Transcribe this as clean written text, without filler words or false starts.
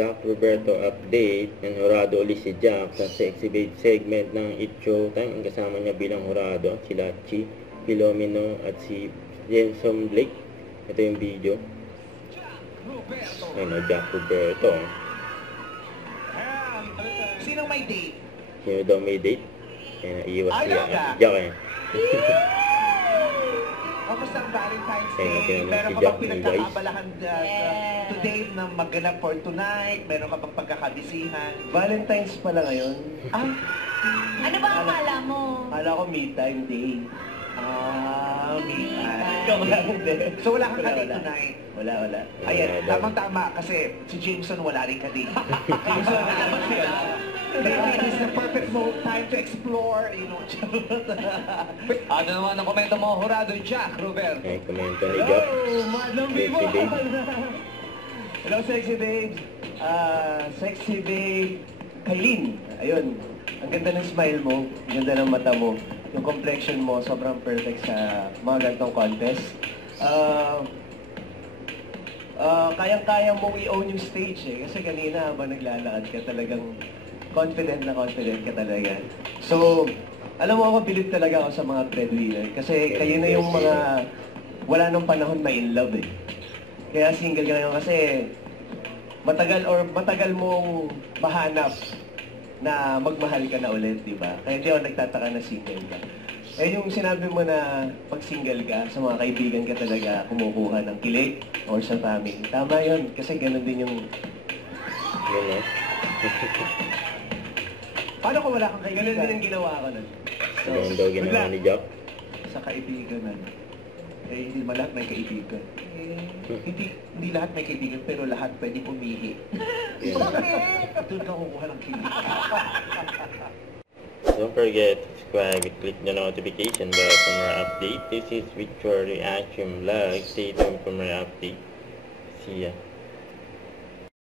Jack Roberto update. Horado ulit si Jack sa sexy babe segment ng It Showtime. Ang kasama niya bilang horado, sila Chi Filomeno at si Jenson Blake. Ito yung video. Ayun, Jack Roberto. Sinong may date? Sino daw may date? Ayun, iiwas siya. Jack eh. Kamusta ang Valentine's Day? Ayun, Meron si ka Jack bang pinagkakabalahan today na magganap for tonight? Meron ka bang pagkakabisihan? Valentine's pala ngayon. Ano ba ang akala mo? Akala ko me time day. Me time. Ikaw lang hindi. So wala kang ka-date tonight? Wala. Ayan, tamang-tama kasi si Jameson wala rin ka-date. Jameson wala naman siya. Maybe it's the perfect time to explore, you know. Ano naman ang komento mo, Horado Jack Roberto? Ay, komento ni Jack. Madlang Sexy Vivo! babe. Hello, sexy babe. Sexy babe. Kailin. Ayun. Ang ganda ng smile mo. Ang ganda ng mata mo. Yung complexion mo, sobrang perfect sa mga gantong contest. Kayang-kaya mong i-own yung stage eh. Kasi kanina habang naglalakad ka talagang confident ka talaga. So, alam mo ako, bilib talaga ako sa mga breadwinner. Kasi kayo na yung mga wala nung panahon may in love eh. Kaya single ka ngayon kasi matagal mong mahanap na magmahal ka na ulit, di ba? Kaya hindi ako nagtataka na single ka. Eh yung sinabi mo na pag single ka, sa mga kaibigan ka talaga kumukuha ng kilig or sa family. Tama yun, kasi ganun din yung... Yun eh. Paano kung wala kang kaibigan? Ganun din ang ginawa ko nun. So, Ganun daw ginawa ni Jack. Sa kaibigan na, hindi ba lahat may kaibigan? Hindi lahat may kaibigan, pero lahat pwede pumihi. Doon ka kukuha ng kilig. Don't forget to subscribe and click the notification bell for more updates. This is Victor Reaction Vlog. Stay tuned for more updates. See ya.